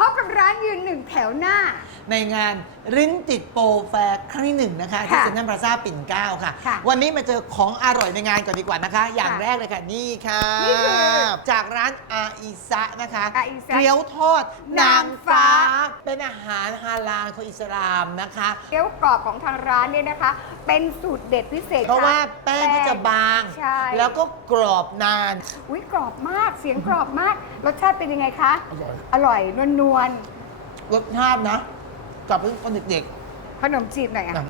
พบกับร้านยืนหนึ่งแถวหน้า ในงานริ้นติดโปรแฟร์ครั้งที่หนึ่งนะคะ ที่ค่ะเซ็นทรัลพลาซาปิ่นเกล้าค่ะ ค่ะวันนี้มาเจอของอร่อยในงานก่อนดีกว่านะคะ อย่างค่ะแรกเลยค่ะนี่ค่ะ นี่คือจากร้านอาอิซะนะคะอาอิซะเกี๊ยวทอดนางฟ้านางฟ้า เป็นอาหารฮาลาลของอิสลามนะคะ เกี๊ยวกรอบของทางร้านเนี่ยนะคะ เป็นสูตรเด็ดพิเศษเพราะว่าค่แป้งก็จะบาง ใช่แล้วก็กรอบนาน อุ้ยกรอบมากเสียงกรอบมาก รสชาติเป็นยังไงคะ อร่อย อร่อยนวลนวลรสชาตินะกับเพื่อนตอนเด็ก ๆขนมจีบหน่อยอะอะ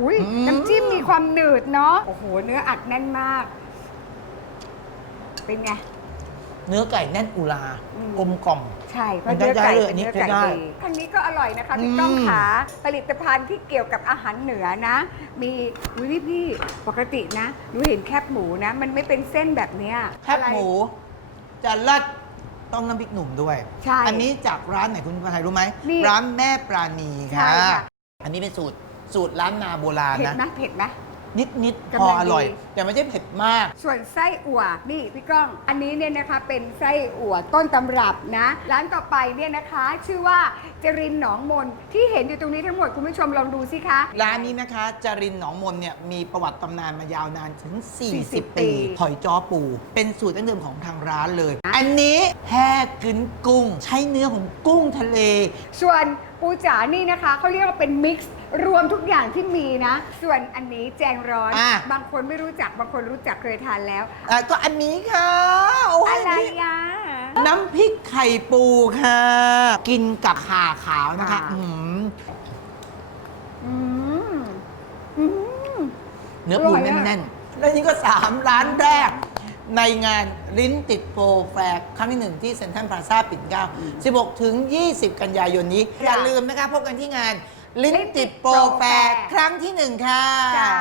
อุ้ยอืม น้ำจิ้มมีความหนืดเนาะโอ้โห เนื้ออัดแน่นมาก เป็นไงๆ เนื้อไก่แน่นอุลาอืม กลมกล่อม ใช่เพราะมันเนื้อไก่ได้เลยเป็นเนื้ออันนี้ไก่ได้ดีอันนี้ก็อร่อยนะคะพี่อืมก้องขาผลิตภัณฑ์ที่เกี่ยวกับอาหารเหนือนะ มีวิพี่พี่ปกตินะหนูเห็นแคบหมูนะ มันไม่เป็นเส้นแบบเนี้ยแคบหมูจะเลัดต้องน้ำพริกหนุ่มด้วย ใช่อันนี้จากร้านไหนคุณภาไทยรู้ไหม นี่ร้านแม่ปราณีใช่ค่ะ ค่ะ อันนี้เป็นสูตรสูตรร้านนาโบราณเผ็ดนะ ไหมเผ็ดไหม นิดนิดกำลังพออร่อยดีแต่ไม่ใช่เผ็ดมาก ส่วนไส้อั่วนี่พี่ก้อง อันนี้เนี่ยนะคะเป็นไส้อั่วต้นตำรับนะ ร้านต่อไปเนี่ยนะคะ ชื่อว่าจรินหนองมนที่เห็นอยู่ตรงนี้ทั้งหมดคุณผู้ชมลองดูสิคะ ร้านนี้นะคะจรินหนองมนเนี่ยมีประวัติตำนานมายาวนานถึง 40 40 ปี หอยจ้อปู เป็นสูตรดั้งเดิมของทางร้านเลย อันนี้แฮกึนกุ้ง ใช้เนื้อของกุ้งทะเล ส่วน ปูจ๋านี่นะคะเขาเรียกว่าเป็นมิกซ์รวมทุกอย่างที่มีนะ ส่วนอันนี้แจงร้อน อะ บางคนไม่รู้จักบางคนรู้จักเคยทานแล้ว อะก็อันนี้ค่ะโยอะไรนี่อะน้ำพริกไข่ปูค่ะ กินกับข่าขาวนะคะค่ะอืมอืมอืม เนื้อปูอร่อยอะ แน่นๆแล้วนี่ก็3ร้านแรก ในงานลิ้นติดโปรแฟร์ครั้งที่หนึ่งที่เซ็นทรัลพลาซาปิ่นเกล้า16 ถึง 20 กันยายนนี้ อย่าลืมนะคะพบกันที่งานลิ้นติดโปรแฟร์ครั้งที่หนึ่งค่ะจ้า